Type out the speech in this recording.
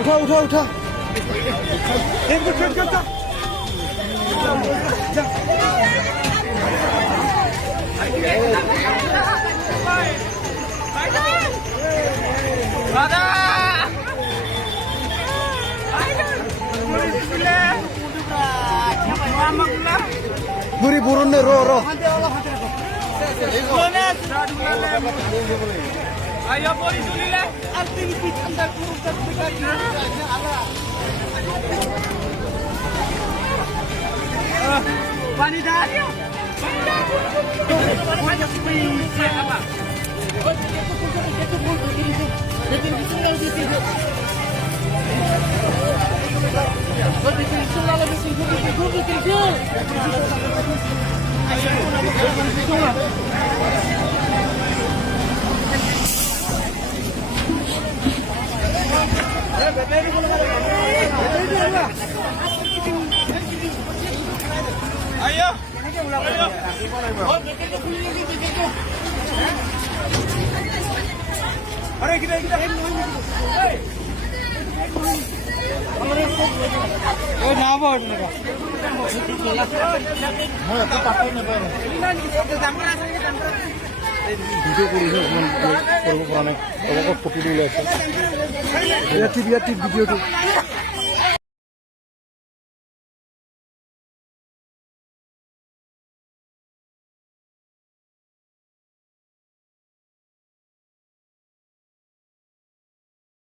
उठा उठा उठा एक मिनट छट करता दादा बुरी बुरुन ने रो रो ayo pori dulile arti kita kurung terbuka pani dario ayo अरे किधर ओ ना बोल मेरा मैं तो पता नहीं पर ভিডিও করি না করব পুরানো ফটো দিলে আছে বিয়াটি ভিডিওটি